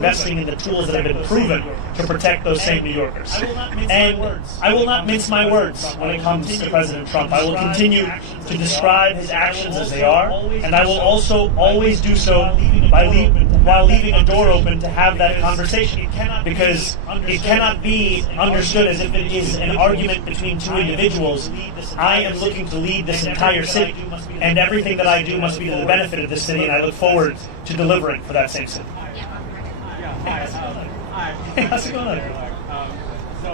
investing in the tools that have been proven to protect those same New Yorkers. And I will not mince my words when it comes to President Trump. I will continue to describe his actions as they are, and I will also always do so while leaving a door open to have that conversation. Because it cannot be understood as if it is an argument between two individuals. I am looking to lead this entire city, and everything that I do must be to the benefit of this city, and I look forward to delivering for that same city. Hi. Hey, how's it going? So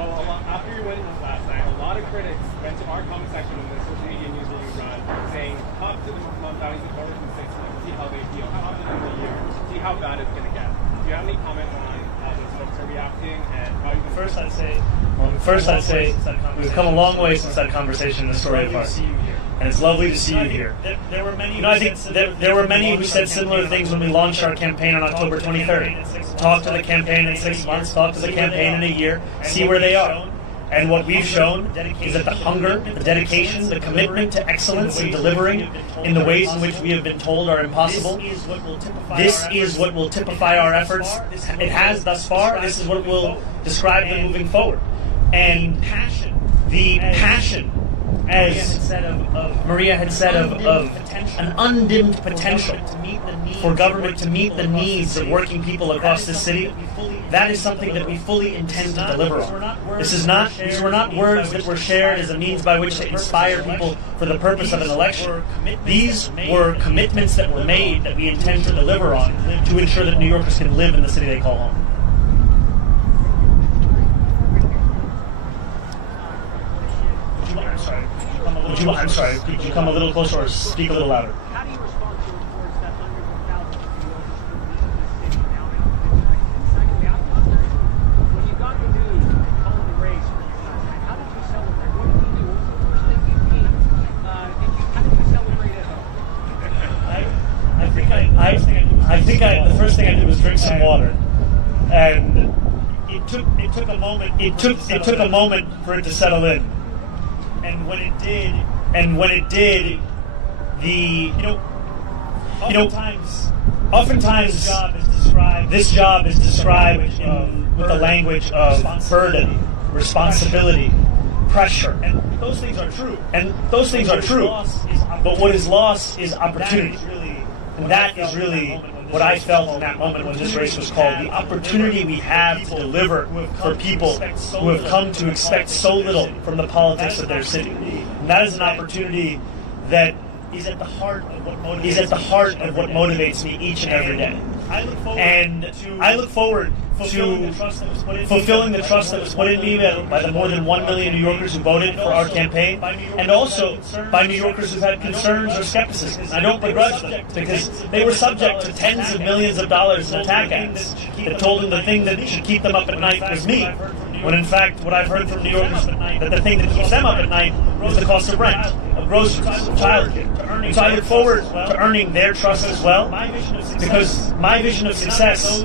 after your win last night, a lot of critics went to our comment section in the social media news we run, saying, talk to the Mounties supporters in 6 months, see how they feel, how often in the year, see how bad it's going to get. Do you have any comment on how those folks are reacting and how you can... First I'd say we've come a long way since that conversation in the story of ours. And it's lovely to see you here. There were many. I think there were many who said similar things when we launched our campaign on October 23rd. Talk to the campaign in 6 months. Talk to the campaign in a year. See where they are. And what we've shown is that the hunger, the dedication, the commitment to excellence in delivering in the ways in which we have been told are impossible. This is what will typify our efforts. It has thus far. This is what will describe them moving forward. And the passion, as Maria had said, of an undimmed potential for government to meet the needs of working people across this city, that is something that we fully intend to deliver on. These were not words that were shared as a means by which to inspire people for the purpose of an election. These were commitments that were made that we intend to deliver on to ensure that New Yorkers can live in the city they call home. I'm sorry, could you come a little closer or speak a little louder? How do you respond to reports that under 1,000 New Yorkers in the city now and secondly, I'm wondering, when you got the news and called the race for you last night, how did you celebrate? What did you do? What was the first thing you did? How did you celebrate at home? The first thing I did was drink some water. And it took a moment. It took a moment for it to settle in. And when it did, oftentimes this job is described with the language of burden, responsibility, pressure. And those things are true. But what is lost is opportunity. And that is really what I felt in that moment when this race was called. The opportunity we have to deliver for people who have come to expect so little from the politics of their city. And that is an opportunity that is at the heart of what motivates me each and every day. And I look forward to fulfilling the trust that was put in me by the more than 1 million New Yorkers who voted for our campaign, and also by New Yorkers who've had concerns or skepticism. I don't begrudge them, because they were subject to tens of millions of dollars in attack ads that told them the thing that should keep them up at night was me. When in fact, what I've heard from New Yorkers, that the thing that keeps them up at night is the cost of rent, of groceries, of childcare. So I look forward to earning their trust as well, because my vision of success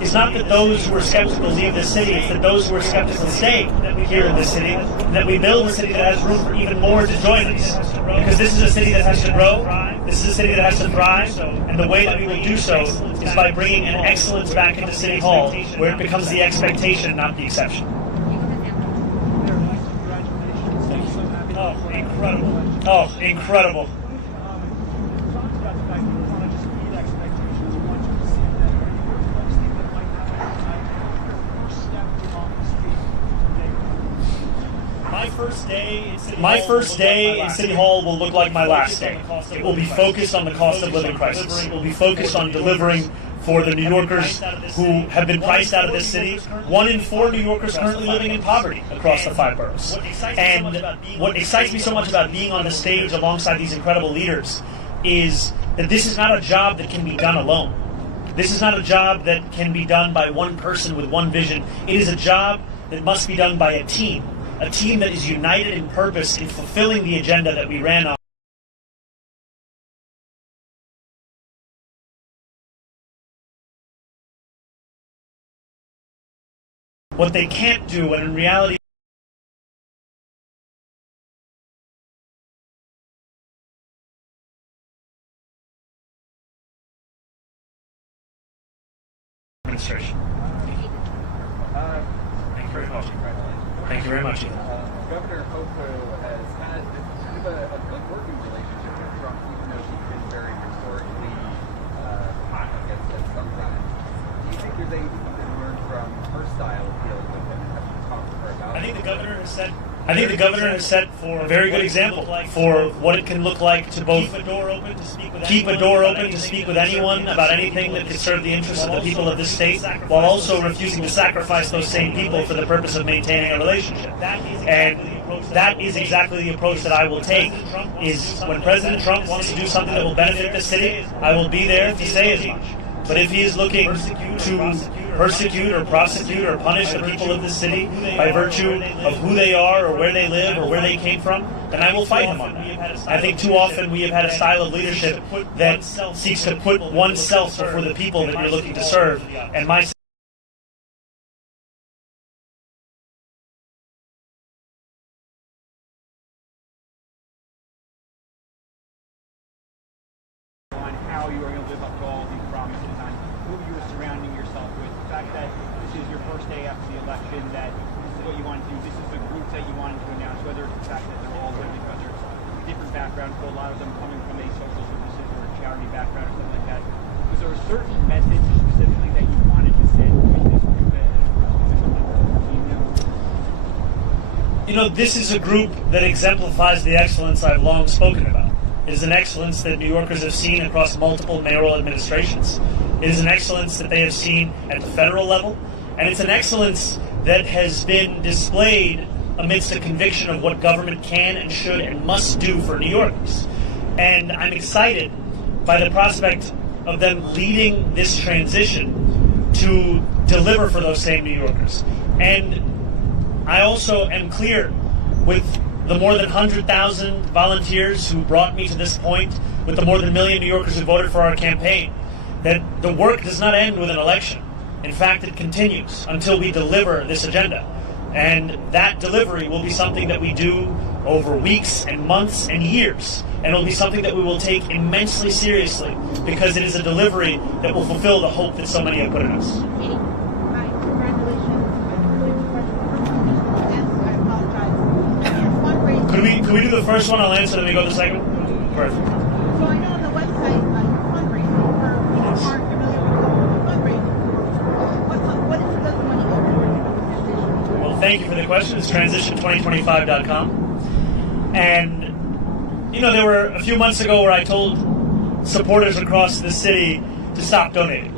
is not that those who are skeptical leave this city, it's that those who are skeptical stay here in this city, and that we build a city that has room for even more to join us. Because this is a city that has to grow, this is a city that has to thrive, and the way that we will do so is by bringing an excellence back into City Hall, where it becomes the expectation, not the exception. Oh, incredible. My first day in City Hall will look like my last day. It will be focused on the cost of living crisis. It will be focused on delivering for the New Yorkers who have been priced out of this city. 1 in 4 New Yorkers currently living in poverty across the 5 boroughs. And what excites me so much about being on the stage alongside these incredible leaders is that this is not a job that can be done alone. This is not a job that can be done by one person with one vision. It is a job that must be done by a team that is united in purpose in fulfilling the agenda that we ran on. What they can't do, when in reality administration. very much. Thank you very much, Ethan. Governor Hochul has had kind of a good working relationship with Trump, even though he's been very rhetorically hot at sometimes. Do you think there's anything you can learn from her style of dealing with him? Have you talked to her about it? I think the governor has set for a very good example for what it can look like to both keep a door open to speak with anyone about anything that could serve the interests of the people of this state, while also refusing to sacrifice those same people for the purpose of maintaining a relationship. And that is exactly the approach that I will take. Is when President Trump wants to do something that will benefit the city, I will be there to say as much. But if he is looking to persecute or prosecute or punish the people of this city by virtue of who they are or where they live or where they came from, then I will fight him on that. I think too often we have had a style of leadership that seeks to put oneself before the people that you're looking to serve. And my on how you are going to live up to all these promises, on who you are surrounding yourself with, the fact that this is your first day after the election, that this is what you want to do, this is the group that you wanted to announce, whether it's the fact that they're all women, whether it's different backgrounds, but a lot of them coming from a social services or a charity background or something like that. Was there a certain message specifically that you wanted to send with this group as official level? You know, this is a group that exemplifies the excellence I've long spoken about. It is an excellence that New Yorkers have seen across multiple mayoral administrations. It is an excellence that they have seen at the federal level, and it's an excellence that has been displayed amidst a conviction of what government can and should and must do for New Yorkers. And I'm excited by the prospect of them leading this transition to deliver for those same New Yorkers. And I also am clear with the more than 100,000 volunteers who brought me to this point, with the more than 1 million New Yorkers who voted for our campaign, that the work does not end with an election. In fact, it continues until we deliver this agenda. And that delivery will be something that we do over weeks and months and years. And it will be something that we will take immensely seriously, because it is a delivery that will fulfill the hope that so many have put in us. Katie, hi, congratulations. I apologize. Fundraising. Could we do the first one? I'll answer, then we go to the second one? Perfect. So I know on the website, you're fundraising for people who aren't familiar with fundraising. What is the money going to? Well, thank you for the question. It's transition2025.com. And, you know, there were a few months ago where I told supporters across the city to stop donating.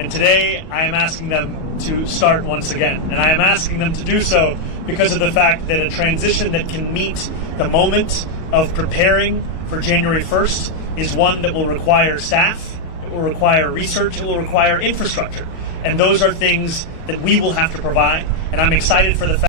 And today I am asking them to start once again. And I am asking them to do so because of the fact that a transition that can meet the moment of preparing for January 1st is one that will require staff, it will require research, it will require infrastructure. And those are things that we will have to provide. And I'm excited for the fact